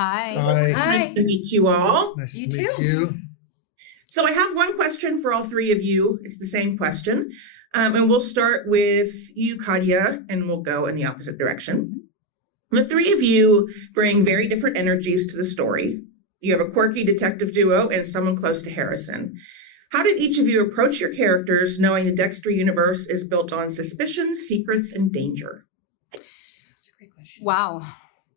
Hi. Hi. It's nice to meet you all. Nice You to meet too. you. So I have one question for all three of you. It's the same question. And we'll start with you, Kadia, and we'll go in the opposite direction. The three of you bring very different energies to the story. You have a quirky detective duo and someone close to Harrison. How did each of you approach your characters knowing the Dexter universe is built on suspicion, secrets, and danger? That's a great question. Wow.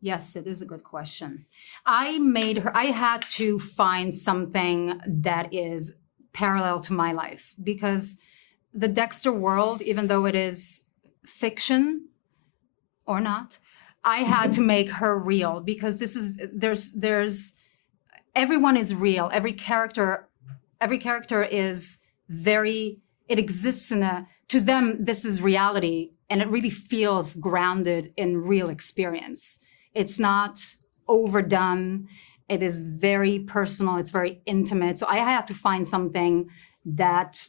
Yes, it is a good question. I had to find something that is parallel to my life because the Dexter world, even though it is fiction or not, I had to make her real because there's everyone is real. Every character is it exists to them, this is reality, and it really feels grounded in real experience. It's not overdone. It is very personal. It's very intimate. So I had to find something that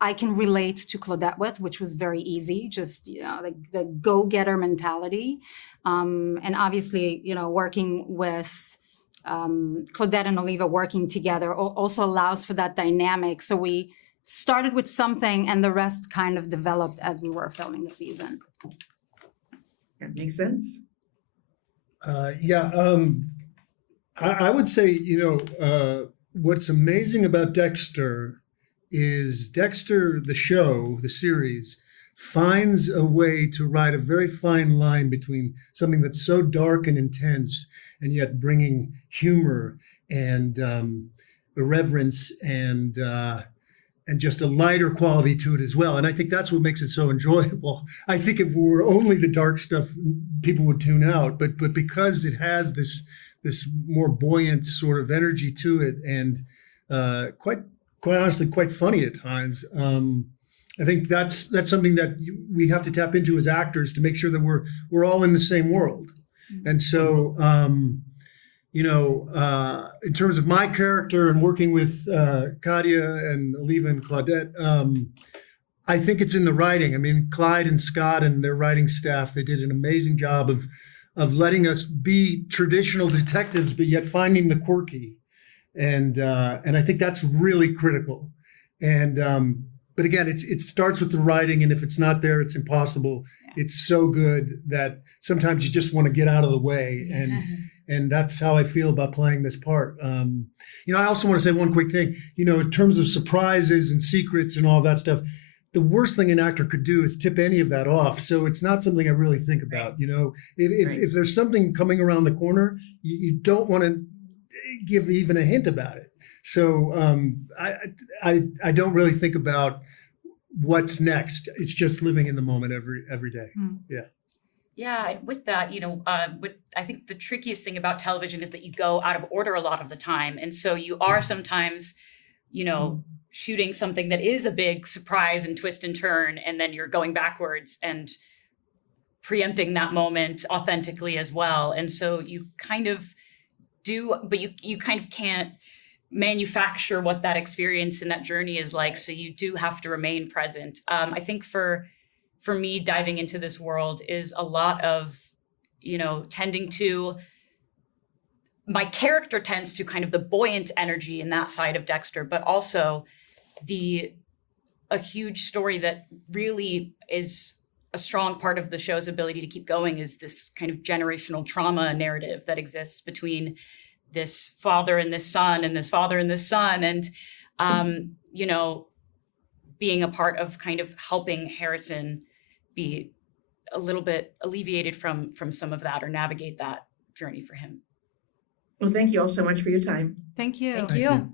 I can relate to Claudette with, which was very easy, just, like the go-getter mentality. And obviously, working with Claudette and Oliva working together also allows for that dynamic. So we started with something and the rest kind of developed as we were filming the season. That makes sense. I would say, what's amazing about Dexter is Dexter, the show, the series, finds a way to ride a very fine line between something that's so dark and intense and yet bringing humor and irreverence and just a lighter quality to it as well. And I think that's what makes it so enjoyable. I think if it were only the dark stuff, people would tune out. But because it has this more buoyant sort of energy to it, and quite honestly, quite funny at times. I think that's something that we have to tap into as actors to make sure that we're all in the same world. And so, in terms of my character and working with Kadia and Oliva and Claudette, I think it's in the writing. I mean, Clyde and Scott and their writing staff, they did an amazing job of letting us be traditional detectives, but yet finding the quirky. And I think that's really critical. And but again, it starts with the writing, and if it's not there, it's impossible. Yeah. It's so good that sometimes you just want to get out of the way, and that's how I feel about playing this part. I also want to say one quick thing. In terms of surprises and secrets and all that stuff, the worst thing an actor could do is tip any of that off. So it's not something I really think about. If there's something coming around the corner, you don't want to give even a hint about it. So I don't really think about what's next. It's just living in the moment every day. Yeah. Yeah, with that, I think the trickiest thing about television is that you go out of order a lot of the time. And so you are sometimes, shooting something that is a big surprise and twist and turn, and then you're going backwards and preempting that moment authentically as well. And so you kind of do, but you kind of can't manufacture what that experience and that journey is like. So you do have to remain present. I think for me, diving into this world is a lot of, tending to, my character tends to kind of the buoyant energy in that side of Dexter, but also a huge story that really is a strong part of the show's ability to keep going is this kind of generational trauma narrative that exists between this father and this son and this father and this son. And, being a part of kind of helping Harrison be a little bit alleviated from some of that or navigate that journey for him. Well, thank you all so much for your time. Thank you. Thank you.